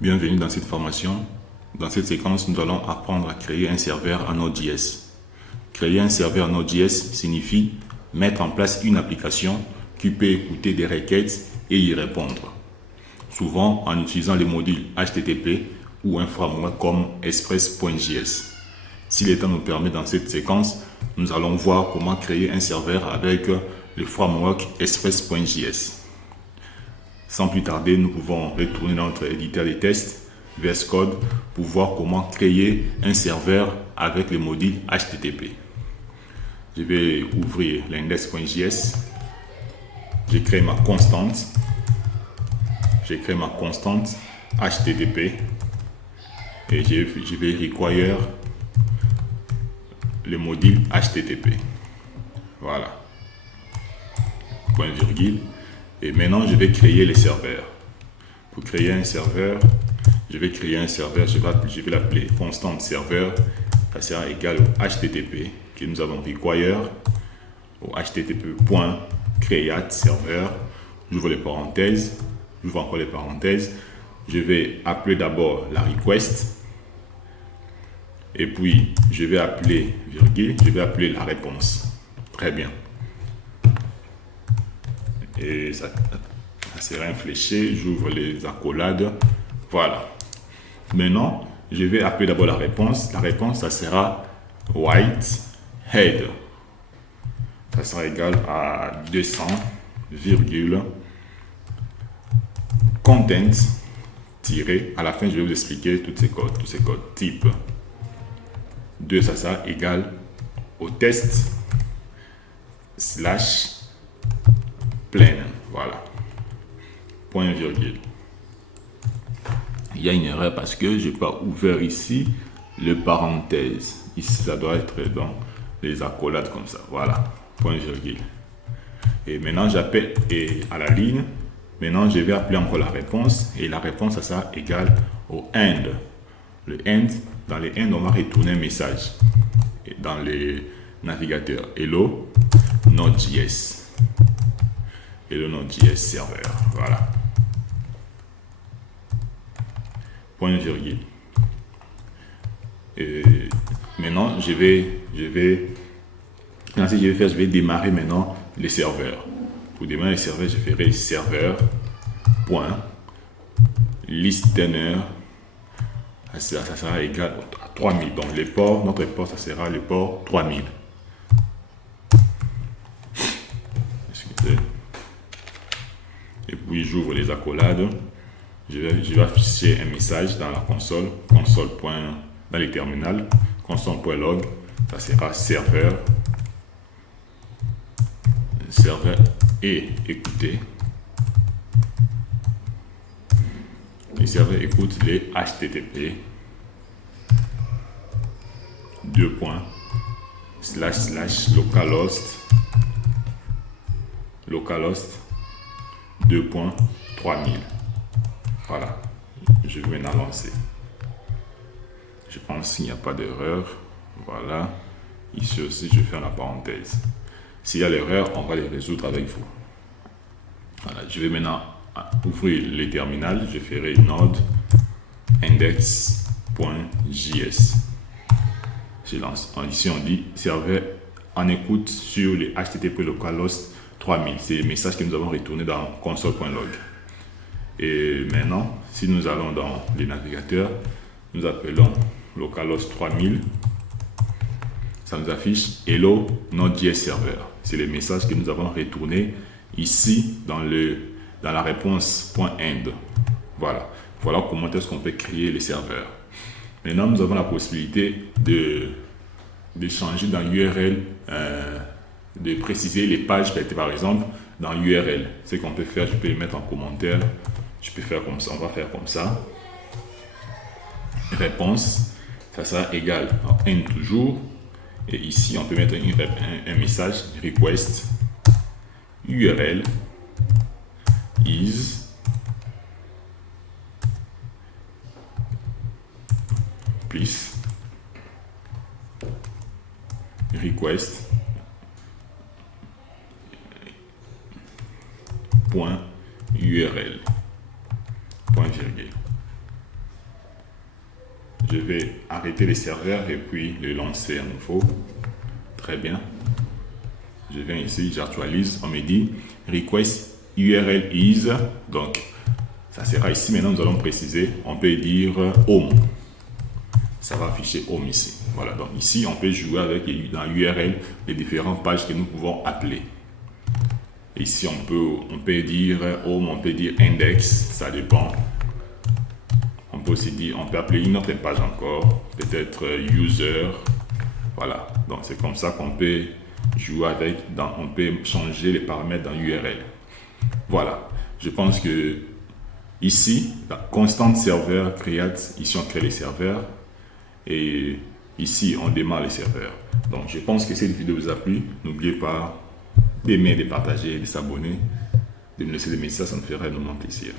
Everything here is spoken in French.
Bienvenue dans cette formation. Dans cette séquence, nous allons apprendre à créer un serveur en Node.js. Créer un serveur en Node.js signifie mettre en place une application qui peut écouter des requêtes et y répondre, souvent en utilisant les modules HTTP ou un framework comme Express.js. Si le temps nous permet, dans cette séquence, nous allons voir comment créer un serveur avec le framework Express.js. Sans plus tarder, nous pouvons retourner dans notre éditeur de tests VS Code pour voir comment créer un serveur avec le module HTTP. Je vais ouvrir l'index.js. J'ai créé ma constante. HTTP et je vais require le module HTTP. Voilà. Point virgule. Et maintenant, je vais créer les serveurs. Pour créer un serveur, je vais l'appeler constante serveur. Ça sera égal au HTTP que nous avons require au http.create serveur. J'ouvre les parenthèses. J'ouvre encore les parenthèses. Je vais appeler d'abord la request. Et puis, je vais appeler virgule. Je vais appeler la réponse. Très bien. Et ça sera un fléché, j'ouvre les accolades, voilà. Maintenant, je vais appeler d'abord la réponse. La réponse, ça sera white head. Ça sera égal à 200, content, tiré. À la fin, je vais vous expliquer tous ces codes type. 2, ça sera égal au test / pleine, voilà, point virgule. Il y a une erreur parce que je n'ai pas ouvert ici le parenthèse. Ici, ça doit être dans les accolades comme ça, voilà, point virgule. Et maintenant, j'appelle à la ligne. Maintenant, je vais appeler encore la réponse et la réponse, ça sera égal au end. Le end, dans les end, on va retourner un message et dans le navigateur hello Node.js. Et le Node.js serveur, voilà. Point virgule. Et maintenant, je vais démarrer maintenant les serveurs. Pour démarrer les serveurs, je ferai serveur point listener. Ça sera égal à 3000. Donc les ports, notre port, ça sera le port 3000. Excusez. Et puis j'ouvre les accolades. Je vais afficher un message dans la console, dans les terminaux, console.log. Ça sera serveur et écouter. Le serveur écoute les HTTP localhost 2.3000. Voilà, je vais maintenant lancer. Je pense qu'il n'y a pas d'erreur. Voilà, ici aussi je ferme la parenthèse. S'il y a l'erreur, on va les résoudre avec vous. Voilà, je vais maintenant ouvrir les terminaux. Je ferai node index.js. Je lance. Ici on dit serveur en écoute sur les HTTP localhost 3000. C'est le message que nous avons retourné dans console.log. Et maintenant, si nous allons dans les navigateurs, nous appelons localhost 3000. Ça nous affiche hello Node.js server. C'est le message que nous avons retourné ici dans la réponse .end. Voilà comment est-ce qu'on peut créer les serveurs. Maintenant, nous avons la possibilité de changer dans l'URL, de préciser les pages, par exemple, dans l'URL. Ce qu'on peut faire, je peux le mettre en commentaire. Je peux faire comme ça, on va faire comme ça. Réponse, ça sera égal à end toujours. Et ici, on peut mettre un message request URL is please request point URL point virgule. Je vais arrêter le serveur et puis le lancer à nouveau. Très bien. Je viens ici, j'actualise. On me dit request URL is. Donc, ça sera ici. Maintenant, nous allons préciser. On peut dire home. Ça va afficher home ici. Voilà. Donc, ici, on peut jouer avec dans URL les différentes pages que nous pouvons appeler. Ici, on peut dire home, on peut dire index. Ça dépend. On peut aussi dire, on peut appeler une autre page encore. Peut-être user. Voilà. Donc, c'est comme ça qu'on peut jouer avec, on peut changer les paramètres dans URL. Voilà, je pense que ici, la constant serveur create, ici on crée les serveurs et ici on démarre les serveurs. Donc je pense que cette vidéo vous a plu. N'oubliez pas d'aimer, de partager, de s'abonner, de me laisser des messages, ça me ferait énormément plaisir.